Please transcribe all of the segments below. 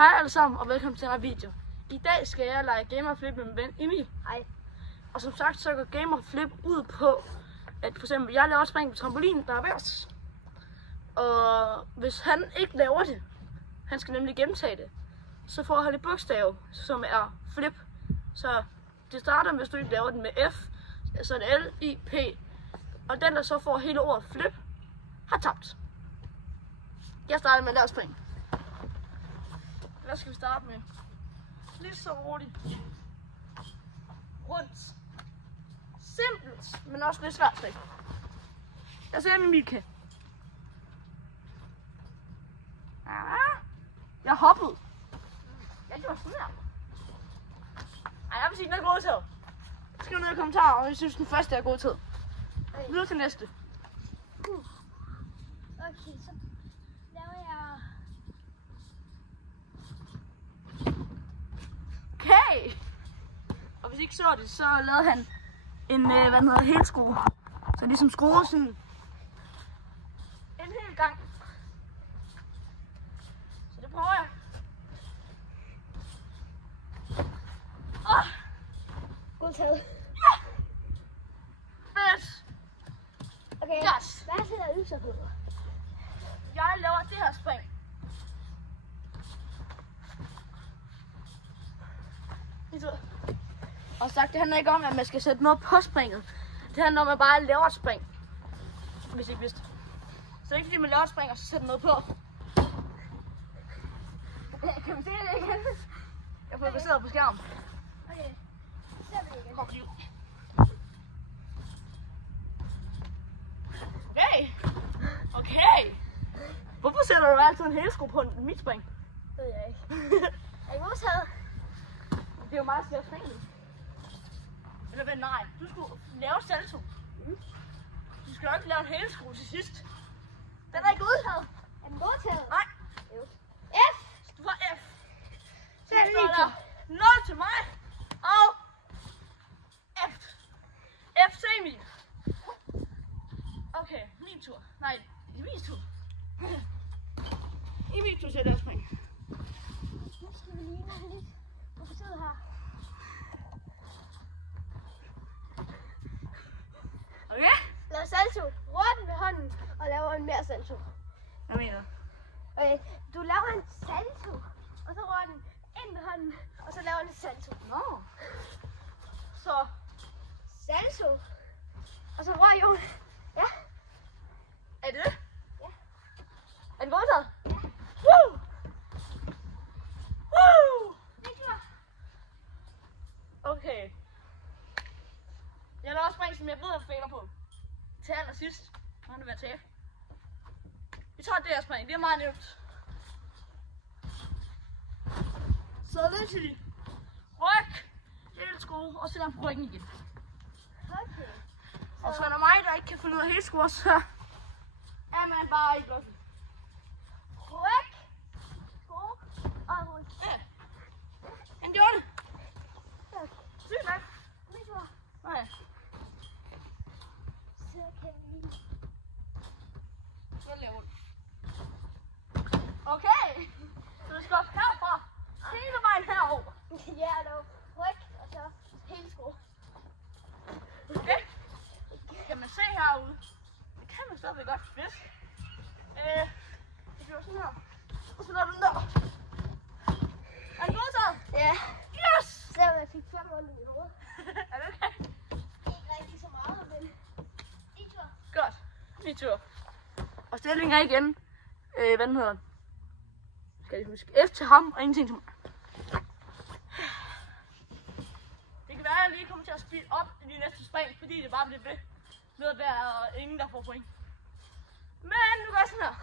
Hej alle sammen og velkommen til en video. I dag skal jeg lege gamerflip med min ven Emil. Hej. Og som sagt så går gamerflip ud på, at for eksempel jeg laver et spring på trampolinen, der er værst. Og hvis han ikke laver det, han skal nemlig gentage det, så får han et bogstav, som er flip. Så det starter, hvis du ikke laver den med F, så er det L-I-P. Og den der så får hele ordet flip, har tabt. Jeg starter med at lave spring. Hvad skal vi starte med? Lige så roligt. Rundt. Simpelt, men også lidt svært spring. Jeg ser Emil kan. Jeg hoppede. Jeg gjorde sådan her. Ej, jeg vil sige, den er godtaget. Skriv ned i kommentarer, om I synes, den første er godtaget. Videre til næste. Okay, så laver jeg... Okay! Og hvis I ikke så det, så lavede han en, helskrue. Så ligesom skruer sådan en hel gang. Så det prøver jeg. Godtaget. Ja! Fedt! Okay, Yes. hvad skal jeg øve sig på? Jeg laver det her spring. Og sagt, det handler ikke om, at man skal sætte noget på springet. Det handler om, at man bare laver et spring. Hvis I ikke vidste. Så det er ikke fordi, man laver et spring, og så sætter noget på. Kan vi se det igen? Jeg får baseret på skærmen. Okay, så ser vi det igen. Hop lige ud. Okay. Okay. Hvorfor sætter du altid en helskrue på en midtspring? Det ved jeg ikke. Er I godtaget? Det er jo meget svært spring. Eller hvad? Nej, du skulle lave salto. Du skal jo ikke lave en helskrue til sidst. Den er ikke godtaget. Er den godtaget? Nej. Jo. F! Du får F. Så er det lige der 0 til mig. Og F. F til Emil. Okay, min tur. Nej, Emils tur. Emils tur til at spring. Nu skal vi lige have lidt på forsøget her. Okay? Lav salto. Rør den med hånden og laver en mere salto. Hvad mener du? Okay, du laver en salto, og så rører den ind med hånden, og så laver den en salto. Nå. Så. Salto. Og så rører Jon. Ja. Er det det? Ja. Er den godtaget? Ja. Woo! Woo! Okay. Jeg laver spring, som jeg ved, at finder på. Til allersidst. Nu det være tabe. Vi tager det her spring. Det er meget nemt. Så ned til ryg. Helskrue. Og så den på ryggen igen. Okay. Og så er der mig, der ikke kan finde ud af helskrue, så er man bare ikke glad. Ryg. Sko. Og ryg. Ja. Han gjorde det. Okay. Sygt nok. Min tur. Nej. Så kan vi lige... Jeg laver det. Okay. Så du skal op herfra. Hele vejen herover. Ja, dog. Ryg. Og så hele sko. Okay. Kan man se herude? Det kan man stadigvæk godt fisk. Det gør sådan her. Og så lader du den der. Er den godtaget? Ja. Yes! Selvom jeg fik 5 under i hovedet. Er det okay? Ikke rigtig så meget, men... Din tur. Godt. Min tur. Og stillingen er igen. Hvad den hedder? Skal jeg huske? F til ham og ingenting til mig. Det kan være, at jeg lige kommer til at speede op i de næste spring, fordi det bare bliver ved med at være ingen, der får point. Men nu gør jeg sådan her.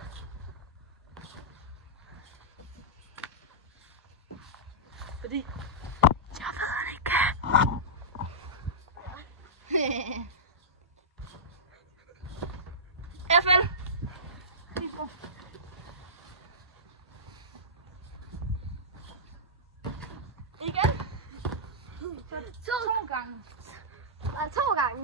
Fordi jeg ved, at han ikke kan. FL. Igen. Så 2 gange. Og 2 gange.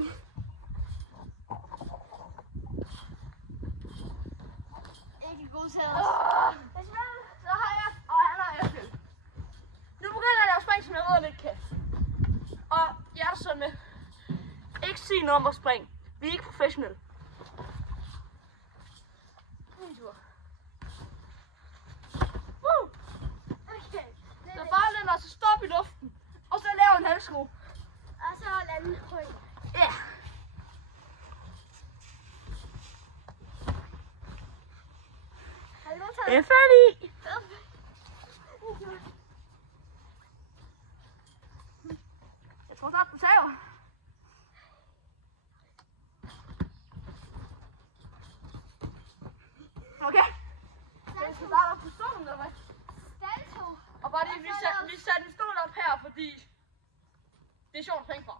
Ikke godtaget. Så har jeg, og han har FL. sige noget om at springe. Vi er ikke professionelle. Min tur. Woo! Okay. Så bare lænder os stop i luften. Og så laver en halvsko. Og så lande ryggen. Ja. Har du Jeg taget? er færdig. Jeg tror snart, den tager. Okay. Jeg skal bare op på stolen, eller hvad? Salto. Og bare lige, vi satte en stol op her, fordi det er sjovt at springe fra.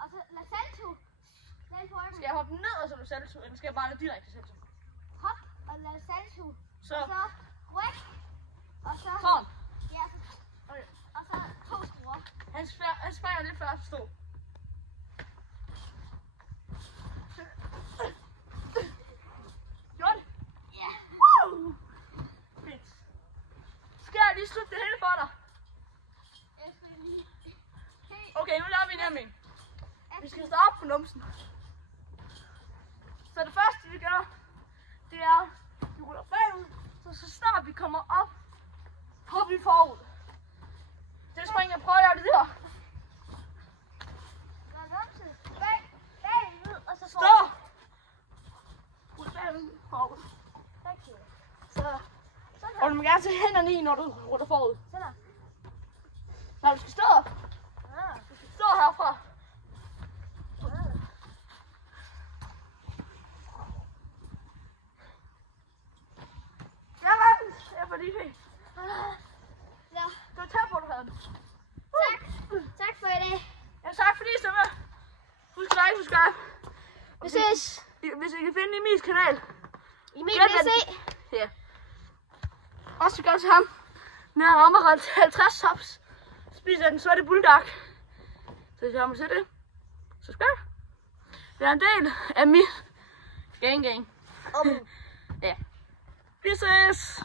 Og så lad salto. Land på ryggen. Skal jeg hoppe ned og så lade salto, eller skal jeg bare lade direkte salto? Hop og lad salto. Så, Og så ryg. Og så... sådan. Ja, Okay. og så 2 skruer. Han springer lidt før at stå. Gjort det? Ja. Woo! Fedt. Skal jeg lige slutte det hele for dig? Jeg skal lige... Okay, nu laver vi en anden. Vi skal stå op på numsen. Så det første vi gør, det er, vi ruller bagud, så snart vi kommer op, hopper vi forud. Det springer, jeg prøver at lave det der. Bagud, og så Stå! Rulle bagud, forud. Okay. Så Og du må gerne tage hænderne i, når du ruller forud. sådan. Nej, du skal stå. Du skal stå herfra. Jamen, jeg får lige fint. Ja. Det var tæt på, du havde den. Tak. Tak for i dag. Ja, tak fordi I så med. Husk like, subscribe. Vi ses. Hvis I kan finde i min kanal. I min Glem PC. Ja. Også godt til ham. Når han rammer 50 subs, spiser den sorte bulldog. Så hvis jeg har mig til det, så skal jeg. Det er en del af min gang. Ja. Vi ses.